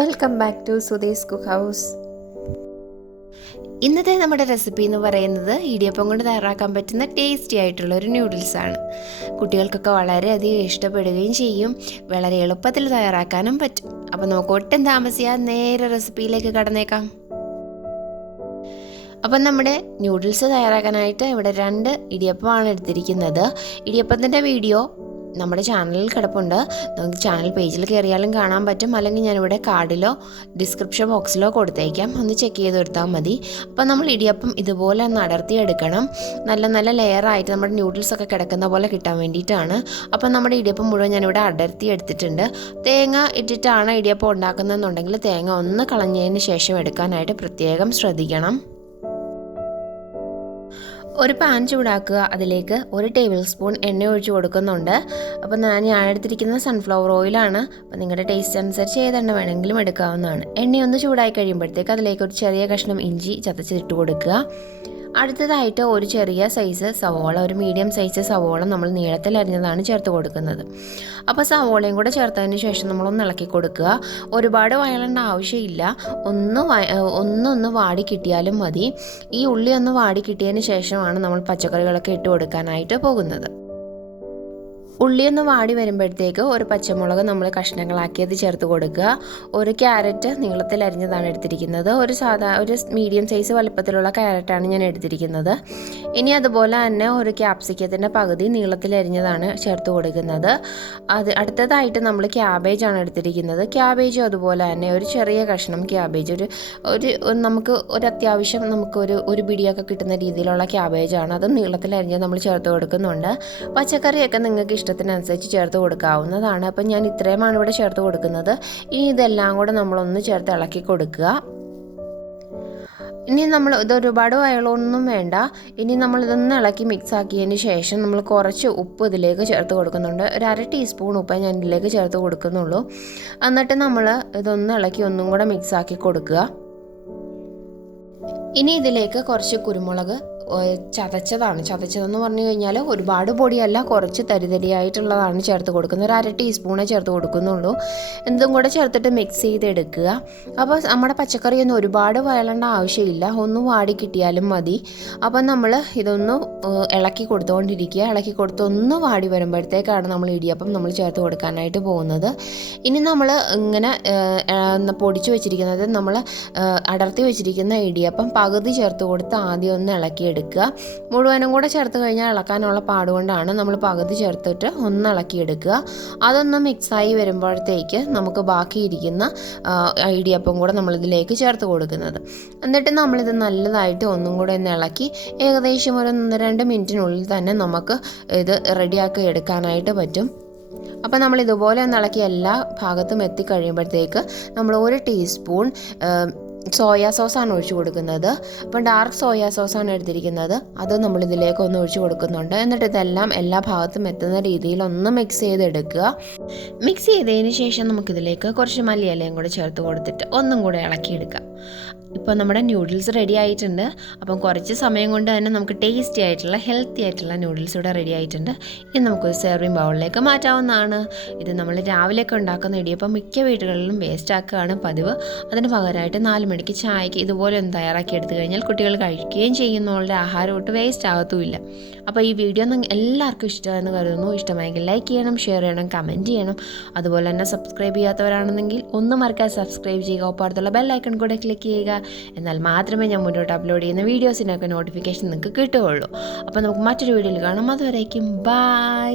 Welcome back to Sudhi's Cookhouse. ഇന്നത്തെ നമ്മുടെ recipe എന്ന് പറയുന്നത് ഇടിയപ്പം കൊണ്ട് തയ്യാറാക്കാൻ പറ്റുന്ന ടേസ്റ്റി ആയിട്ടുള്ള ഒരു നൂഡിൽസാണ്. കുട്ടികൾക്കൊക്കെ വളരെയധികം ഇഷ്ടപ്പെടുകയും ചെയ്യും, വളരെ എളുപ്പത്തിൽ തയ്യാറാക്കാനും പറ്റും. അപ്പോൾ നമുക്ക് ഒട്ടും താമസിയാതെ നേരെ റെസിപ്പിയിലേക്ക് കടന്നേക്കാം. അപ്പം നമ്മുടെ നൂഡിൽസ് തയ്യാറാക്കാനായിട്ട് ഇവിടെ 2 ഇടിയപ്പമാണ് എടുത്തിരിക്കുന്നത്. ഇടിയപ്പത്തിൻ്റെ വീഡിയോ നമ്മുടെ ചാനലിൽ കിടപ്പുണ്ട്. നമുക്ക് ചാനൽ പേജിൽ കയറിയാലും കാണാൻ പറ്റും, അല്ലെങ്കിൽ ഞാനിവിടെ കാർഡിലോ ഡിസ്ക്രിപ്ഷൻ ബോക്സിലോ കൊടുത്തേക്കാം, ഒന്ന് ചെക്ക് ചെയ്ത് എടുത്താൽ മതി. അപ്പോൾ നമ്മൾ ഇടിയപ്പം ഇതുപോലെ ഒന്ന് അടർത്തിയെടുക്കണം. നല്ല നല്ല ലെയറായിട്ട് നമ്മുടെ നൂഡിൽസൊക്കെ കിടക്കുന്ന പോലെ കിട്ടാൻ വേണ്ടിയിട്ടാണ്. അപ്പം നമ്മുടെ ഇടിയപ്പം മുഴുവൻ ഞാനിവിടെ അടർത്തി എടുത്തിട്ടുണ്ട്. തേങ്ങ ഇട്ടിട്ടാണ് ഇടിയപ്പം ഉണ്ടാക്കുന്നതെന്നുണ്ടെങ്കിൽ തേങ്ങ ഒന്ന് കളഞ്ഞതിന് ശേഷം എടുക്കാനായിട്ട് പ്രത്യേകം ശ്രദ്ധിക്കണം. ഒരു പാൻ ചൂടാക്കുക, അതിലേക്ക് 1 ടേബിൾ സ്പൂൺ എണ്ണ ഒഴിച്ച് കൊടുക്കുന്നുണ്ട്. അപ്പോൾ ഞാൻ എടുത്തിരിക്കുന്നത് സൺഫ്ലവർ ഓയിലാണ്. അപ്പോൾ നിങ്ങളുടെ ടേസ്റ്റ് അനുസരിച്ച് ഏതെണ്ണ വേണമെങ്കിലും എടുക്കാവുന്നതാണ്. എണ്ണയൊന്ന് ചൂടായി കഴിയുമ്പോഴത്തേക്ക് അതിലേക്ക് ഒരു ചെറിയ കഷ്ണം ഇഞ്ചി ചതച്ചിട്ട് കൊടുക്കുക. അടുത്തതായിട്ട് ഒരു ചെറിയ സൈസ് സവോള, ഒരു മീഡിയം സൈസ് സവോള നമ്മൾ നീളത്തിൽ അരിഞ്ഞതാണ് ചേർത്ത് കൊടുക്കുന്നത്. അപ്പോൾ സവോളയും കൂടെ ചേർത്തതിന് ശേഷം നമ്മളൊന്ന് ഇളക്കി കൊടുക്കുക. ഒരുപാട് വഴളേണ്ട ആവശ്യമില്ല, ഒന്ന് വാടി കിട്ടിയാലും മതി. ഈ ഉള്ളി ഒന്ന് വാടി കിട്ടിയതിന് ശേഷമാണ് നമ്മൾ പച്ചക്കറികളൊക്കെ ഇട്ട് കൊടുക്കാനായിട്ട് പോകുന്നത്. ഉള്ളിയൊന്ന് വാടി വരുമ്പോഴത്തേക്ക് ഒരു പച്ചമുളക് നമ്മൾ കഷ്ണങ്ങളാക്കിയത് ചേർത്ത് കൊടുക്കുക. ഒരു ക്യാരറ്റ് നീളത്തിൽ അരിഞ്ഞതാണ് എടുത്തിരിക്കുന്നത്. ഒരു മീഡിയം സൈസ് വലുപ്പത്തിലുള്ള ക്യാരറ്റാണ് ഞാൻ എടുത്തിരിക്കുന്നത്. ഇനി അതുപോലെ തന്നെ ഒരു ക്യാപ്സിക്കത്തിൻ്റെ പകുതി നീളത്തിൽ അരിഞ്ഞതാണ് ചേർത്ത് കൊടുക്കുന്നത്. അടുത്തതായിട്ട് നമ്മൾ ക്യാബേജാണ് എടുത്തിരിക്കുന്നത്. ക്യാബേജും അതുപോലെ തന്നെ ഒരു ചെറിയ കഷ്ണം ക്യാബേജ്, നമുക്ക് അത്യാവശ്യം ഒരു പിടിയൊക്കെ കിട്ടുന്ന രീതിയിലുള്ള ക്യാബേജാണ്. അത് നീളത്തിൽ അരിഞ്ഞ് നമ്മൾ ചേർത്ത് കൊടുക്കുന്നുണ്ട്. പച്ചക്കറിയൊക്കെ നിങ്ങൾക്ക് ഇഷ്ടത്തിനനുസരിച്ച് ചേർത്ത് കൊടുക്കാവുന്നതാണ്. അപ്പം ഞാൻ ഇത്രയുമാണ് ഇവിടെ ചേർത്ത് കൊടുക്കുന്നത്. ഇനി ഇതെല്ലാം കൂടെ നമ്മളൊന്ന് ചേർത്ത് ഇളക്കി കൊടുക്കുക. ഇനി നമ്മൾ ഒരുപാട് വയളൊന്നും വേണ്ട. ഇനി നമ്മളിതൊന്ന് ഇളക്കി മിക്സ് ആക്കിയതിന് ശേഷം നമ്മൾ കുറച്ച് ഉപ്പ് ഇതിലേക്ക് ചേർത്ത് കൊടുക്കുന്നുണ്ട്. ഒരു 1/2 ടീസ്പൂൺ ഉപ്പ് ഞാൻ ഇതിലേക്ക് ചേർത്ത് കൊടുക്കുന്നുള്ളൂ. എന്നിട്ട് നമ്മൾ ഇതൊന്ന് ഇളക്കി ഒന്നും കൂടെ മിക്സ് ആക്കി കൊടുക്കുക. ഇനി ഇതിലേക്ക് കുറച്ച് കുരുമുളക് ചതച്ചതെന്ന് പറഞ്ഞു കഴിഞ്ഞാൽ ഒരുപാട് പൊടിയല്ല, കുറച്ച് തരിതരിയായിട്ടുള്ളതാണ് ചേർത്ത് കൊടുക്കുന്നത്. ഒരു 1/2 ടീസ്പൂണേ ചേർത്ത് കൊടുക്കുന്നുള്ളൂ. എന്തും കൂടെ ചേർത്തിട്ട് മിക്സ് ചെയ്തെടുക്കുക. അപ്പോൾ നമ്മുടെ പച്ചക്കറിയൊന്നും ഒരുപാട് വഴളേണ്ട ആവശ്യമില്ല, ഒന്ന് വാടി കിട്ടിയാലും മതി. അപ്പം നമ്മൾ ഇതൊന്ന് ഇളക്കി കൊടുത്തുകൊണ്ടിരിക്കുക. ഇളക്കി കൊടുത്ത് ഒന്ന് വാടി വരുമ്പോഴത്തേക്കാണ് നമ്മൾ ഇടിയപ്പം നമ്മൾ ചേർത്ത് കൊടുക്കാനായിട്ട് പോകുന്നത്. ഇനി നമ്മൾ ഇങ്ങനെ പൊടിച്ചു വെച്ചിരിക്കുന്നത്, നമ്മൾ അടർത്തി വെച്ചിരിക്കുന്ന ഇടിയപ്പം പകുതി ചേർത്ത് കൊടുത്ത് ആദ്യം ഒന്ന് ഇളക്കിയെടുക്കുക. മുഴുവനും കൂടെ ചേർത്ത് കഴിഞ്ഞാൽ ഇളക്കാനുള്ള പാടുകൊണ്ടാണ് നമ്മൾ പകുതി ചേർത്തിട്ട് ഒന്ന് ഇളക്കിയെടുക്കുക. അതൊന്ന് മിക്സായി വരുമ്പോഴത്തേക്ക് നമുക്ക് ബാക്കിയിരിക്കുന്ന ഇടിയപ്പം കൂടെ നമ്മളിതിലേക്ക് ചേർത്ത് കൊടുക്കുന്നത്. എന്നിട്ട് നമ്മളിത് നല്ലതായിട്ട് ഒന്നും കൂടെ ഒന്ന് ഇളക്കി ഏകദേശം ഒരു 1-2 മിനിറ്റിനുള്ളിൽ തന്നെ നമുക്ക് ഇത് റെഡിയാക്കി എടുക്കാനായിട്ട് പറ്റും. അപ്പോൾ നമ്മൾ ഇതുപോലെ ഒന്ന് ഇളക്കി എല്ലാ ഭാഗത്തും എത്തിക്കഴിയുമ്പോഴത്തേക്ക് നമ്മൾ 1 ടീസ്പൂൺ സോയാ സോസാണ് ഒഴിച്ച് കൊടുക്കുന്നത്. അപ്പം ഡാർക്ക് സോയാ സോസാണ് എടുത്തിരിക്കുന്നത്. അത് നമ്മളിതിലേക്ക് ഒന്ന് ഒഴിച്ച് കൊടുക്കുന്നുണ്ട്. എന്നിട്ട് ഇതെല്ലാം എല്ലാ ഭാഗത്തും എത്തുന്ന രീതിയിൽ ഒന്ന് മിക്സ് ചെയ്തെടുക്കുക. മിക്സ് ചെയ്തതിന് ശേഷം നമുക്കിതിലേക്ക് കുറച്ച് മല്ലിയിലയും കൂടെ ചേർത്ത് കൊടുത്തിട്ട് ഒന്നും കൂടെ ഇളക്കിയെടുക്കാം. ഇപ്പോൾ നമ്മുടെ നൂഡിൽസ് റെഡി ആയിട്ടുണ്ട്. അപ്പം കുറച്ച് സമയം കൊണ്ട് തന്നെ നമുക്ക് ടേസ്റ്റി ആയിട്ടുള്ള ഹെൽത്തി ആയിട്ടുള്ള നൂഡിൽസ് ഇവിടെ റെഡി ആയിട്ടുണ്ട്. ഇനി നമുക്കൊരു സെർവിങ് ബൗളിലേക്ക് മാറ്റാവുന്നതാണ്. ഇത് നമ്മൾ രാവിലെയൊക്കെ ഉണ്ടാക്കുന്ന ഇടിയപ്പം മിക്ക വീടുകളിലും വേസ്റ്റ് ആക്കുകയാണ് പതിവ്. അതിന് പകരമായിട്ട് 4 മണിക്ക് ചായക്ക് ഇതുപോലെ ഒന്ന് തയ്യാറാക്കി എടുത്തു കഴിഞ്ഞാൽ കുട്ടികൾ കഴിക്കുകയും ചെയ്യുന്നവരുടെ ആഹാരം ഒട്ട് വേസ്റ്റ് ആകത്തുമില്ല. അപ്പോൾ ഈ വീഡിയോ എല്ലാവർക്കും ഇഷ്ടമാണെന്ന് കരുതുന്നു. ഇഷ്ടമായെങ്കിൽ ലൈക്ക് ചെയ്യണം, ഷെയർ ചെയ്യണം, കമൻറ്റ് ചെയ്യണം. അതുപോലെ തന്നെ സബ്സ്ക്രൈബ് ചെയ്യാത്തവരാണെന്നെങ്കിൽ ഒന്ന് മറക്കാതെ സബ്സ്ക്രൈബ് ചെയ്യുക. ഒപ്പടുത്തുള്ള ബെല്ലൈക്കൺ കൂടെ ക്ലിക്ക് ചെയ്യുക. എന്നാൽ മാത്രമേ ഞാൻ മുന്നോട്ട് അപ്ലോഡ് ചെയ്യുന്ന വീഡിയോസിനൊക്കെ നോട്ടിഫിക്കേഷൻ നിങ്ങൾക്ക് കിട്ടുകയുള്ളൂ. അപ്പോൾ നമുക്ക് മറ്റൊരു വീഡിയോയിൽ കാണാം. അതുവരേക്കും ബൈ.